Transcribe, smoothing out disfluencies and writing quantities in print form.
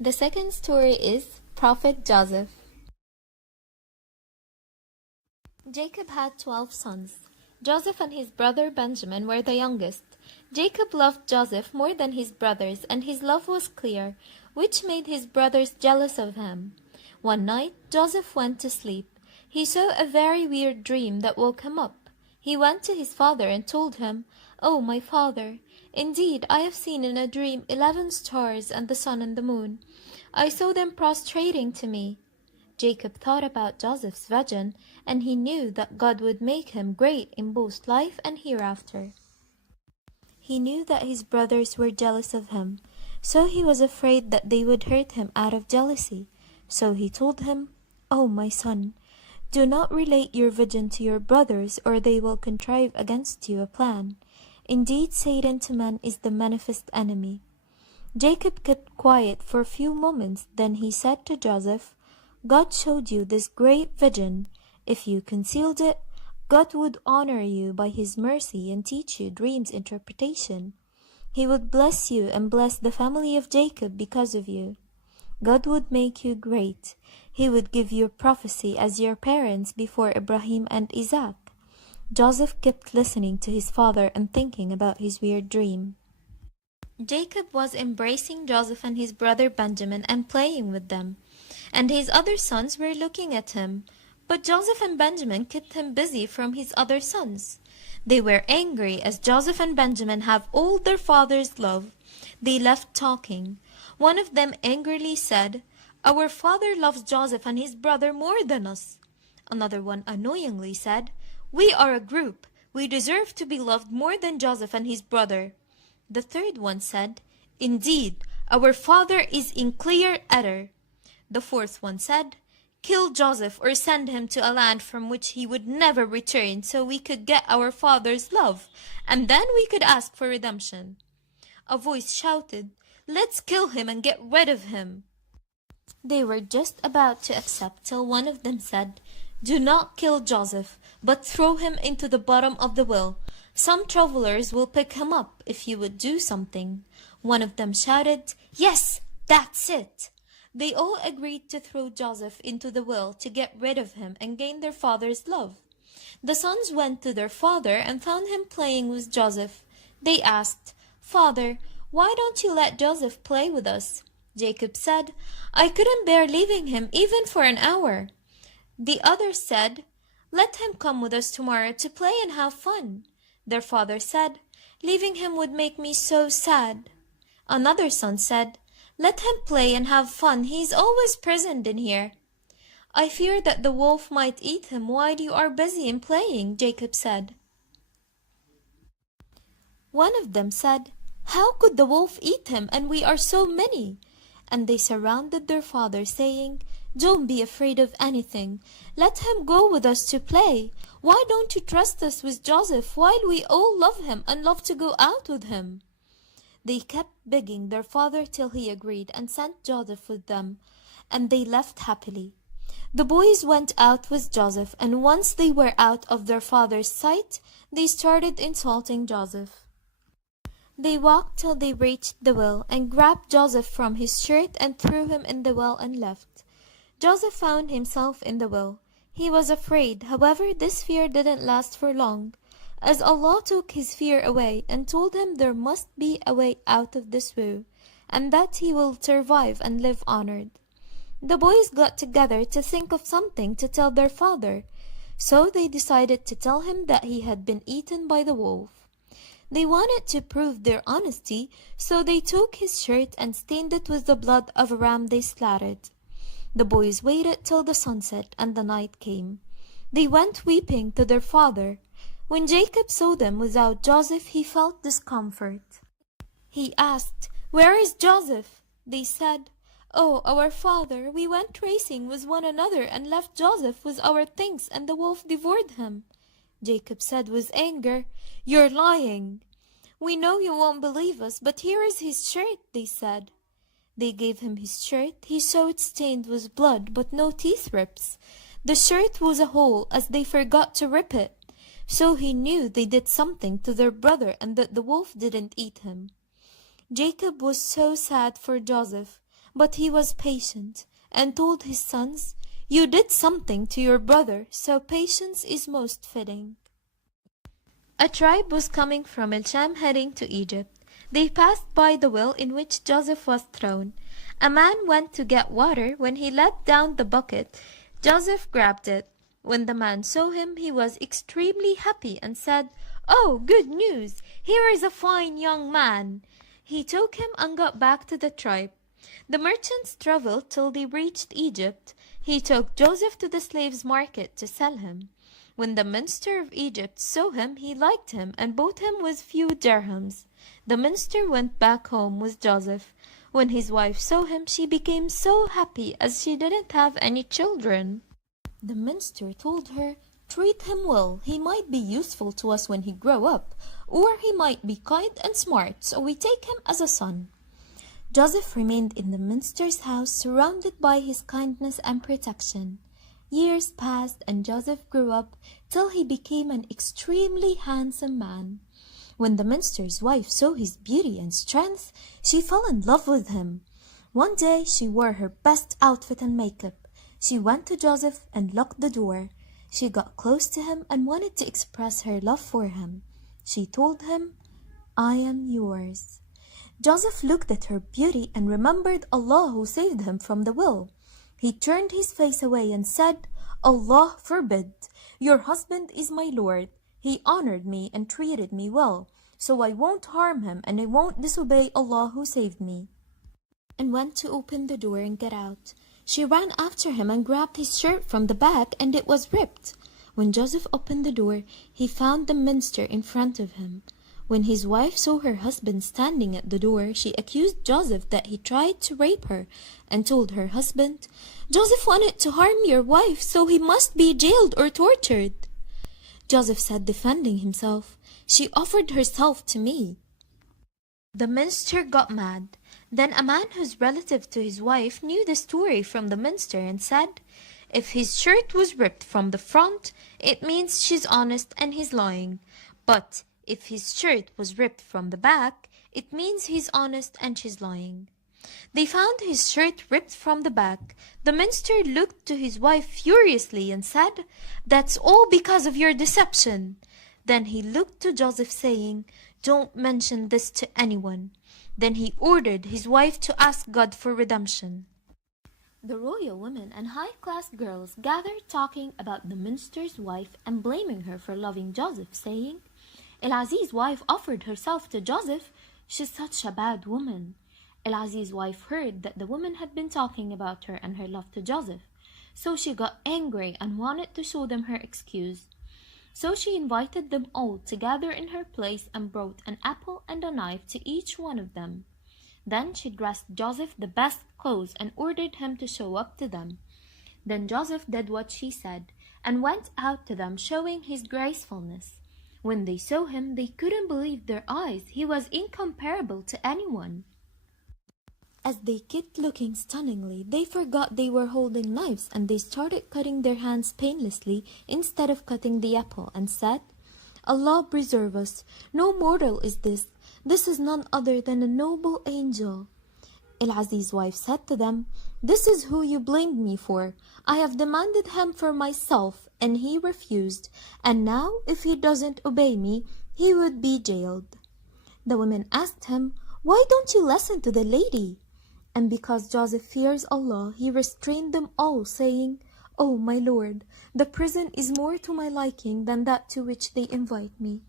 The second story is Prophet Joseph. Jacob had 12 sons. Joseph and his brother Benjamin were the youngest. Jacob loved Joseph more than his brothers, and his love was clear, which made his brothers jealous of him. One night, Joseph went to sleep. He saw a very weird dream that woke him up. He went to his father and told him, "Oh, my father, indeed I have seen in a dream 11 stars and the sun and the moon. I saw them prostrating to me." Jacob thought about Joseph's vision, and he knew that God would make him great in both life and hereafter. He knew that his brothers were jealous of him, so he was afraid that they would hurt him out of jealousy. So he told him, "Oh, my son, do not relate your vision to your brothers, or they will contrive against you a plan. Indeed, Satan to man is the manifest enemy." Jacob kept quiet for a few moments. Then he said to Joseph, "God showed you this great vision. If you concealed it, God would honor you by his mercy and teach you dreams interpretation. He would bless you and bless the family of Jacob because of you. God would make you great. He would give you prophecy as your parents before Ibrahim and Isaac." Joseph kept listening to his father and thinking about his weird dream. Jacob was embracing Joseph and his brother Benjamin and playing with them, and his other sons were looking at him. But Joseph and Benjamin kept him busy from his other sons. They were angry as Joseph and Benjamin have all their father's love. They left talking. One of them angrily said, "Our father loves Joseph and his brother more than us." Another one annoyingly said, "We are a group. We deserve to be loved more than Joseph and his brother." The third one said, "Indeed, our father is in clear error." The fourth one said, "Kill Joseph or send him to a land from which he would never return so we could get our father's love, and then we could ask for redemption." A voice shouted, "Let's kill him and get rid of him." They were just about to accept till one of them said, "Do not kill Joseph, but throw him into the bottom of the well. Some travelers will pick him up if you would do something." One of them shouted, "Yes, that's it." They all agreed to throw Joseph into the well to get rid of him and gain their father's love. The sons went to their father and found him playing with Joseph. They asked, "Father, why don't you let Joseph play with us?" Jacob said, "I couldn't bear leaving him even for an hour." The others said, "Let him come with us tomorrow to play and have fun." Their father said, "Leaving him would make me so sad." Another son said, "Let him play and have fun. He is always prisoned in here." "I fear that the wolf might eat him while you are busy in playing," Jacob said. One of them said, "How could the wolf eat him, and we are so many?" And they surrounded their father, saying, "Don't be afraid of anything. Let him go with us to play. Why don't you trust us with Joseph while we all love him and love to go out with him?" They kept begging their father till he agreed and sent Joseph with them, and they left happily. The boys went out with Joseph, and once they were out of their father's sight, they started insulting Joseph. They walked till they reached the well and grabbed Joseph from his shirt and threw him in the well and left. Joseph found himself in the well. He was afraid. However, this fear didn't last for long, as Allah took his fear away and told him there must be a way out of this woe, and that he will survive and live honored. The boys got together to think of something to tell their father, so they decided to tell him that he had been eaten by the wolf. They wanted to prove their honesty, so they took his shirt and stained it with the blood of a ram they slaughtered. The boys waited till the sunset, and the night came. They went weeping to their father. When Jacob saw them without Joseph, he felt discomfort. He asked, "Where is Joseph?" They said, "Oh, our father, we went racing with one another and left Joseph with our things, and the wolf devoured him." Jacob said with anger, "You're lying." "We know you won't believe us, but here is his shirt," they said. They gave him his shirt. He saw it stained with blood, but no teeth rips. The shirt was a hole, as they forgot to rip it. So he knew they did something to their brother and that the wolf didn't eat him. Jacob was so sad for Joseph, But he was patient and told his sons, "You did something to your brother, so patience is most fitting." A tribe was coming from El-Sham heading to Egypt. They passed by the well in which Joseph was thrown. A man went to get water. When he let down the bucket, Joseph grabbed it. When the man saw him, he was extremely happy and said, "Oh, good news! Here is a fine young man." He took him and got back to the tribe. The merchants traveled till they reached Egypt. He took Joseph to the slaves' market to sell him. When the minister of Egypt saw him, he liked him and bought him with few dirhams. The minister went back home with Joseph. When his wife saw him, she became so happy as she didn't have any children. The minister told her, "Treat him well. He might be useful to us when he grow up, or he might be kind and smart, so we take him as a son." Joseph remained in the minister's house, surrounded by his kindness and protection. Years passed and Joseph grew up till he became an extremely handsome man. When the minister's wife saw his beauty and strength, she fell in love with him. One day she wore her best outfit and makeup. She went to Joseph and locked the door. She got close to him and wanted to express her love for him. She told him, "I am yours." Joseph looked at her beauty and remembered Allah who saved him from the well. He turned his face away and said, "Allah forbid! Your husband is my Lord. He honored me and treated me well, so I won't harm him and I won't disobey Allah who saved me," and went to open the door and get out. She ran after him and grabbed his shirt from the back, and it was ripped. When Joseph opened the door, he found the minister in front of him. When his wife saw her husband standing at the door, she accused Joseph that he tried to rape her and told her husband, "Joseph wanted to harm your wife, so he must be jailed or tortured." Joseph said, defending himself, "She offered herself to me." The minister got mad. Then a man who's relative to his wife knew the story from the minister and said, "If his shirt was ripped from the front, it means she's honest and he's lying. But if his shirt was ripped from the back, it means he's honest and she's lying." They found his shirt ripped from the back. The minister looked to his wife furiously and said, "That's all because of your deception." Then he looked to Joseph saying, "Don't mention this to anyone." Then he ordered his wife to ask God for redemption. The royal women and high-class girls gathered talking about the minister's wife and blaming her for loving Joseph, saying, "El-Aziz's wife offered herself to Joseph. She's such a bad woman." El-Aziz's wife heard that the woman had been talking about her and her love to Joseph, so she got angry and wanted to show them her excuse. So she invited them all to gather in her place and brought an apple and a knife to each one of them. Then she dressed Joseph the best clothes and ordered him to show up to them. Then Joseph did what she said and went out to them, showing his gracefulness. When they saw him, they couldn't believe their eyes. He was incomparable to anyone. As they kept looking stunningly, they forgot they were holding knives and they started cutting their hands painlessly instead of cutting the apple and said, "Allah preserve us! No mortal is this. This is none other than a noble angel." El-Aziz's wife said to them, "This is who you blamed me for. I have demanded him for myself and he refused, and now if he doesn't obey me, he would be jailed." The women asked him, "Why don't you listen to the lady?" And because Joseph fears Allah, he restrained them all, saying, "Oh, my Lord, the prison is more to my liking than that to which they invite me."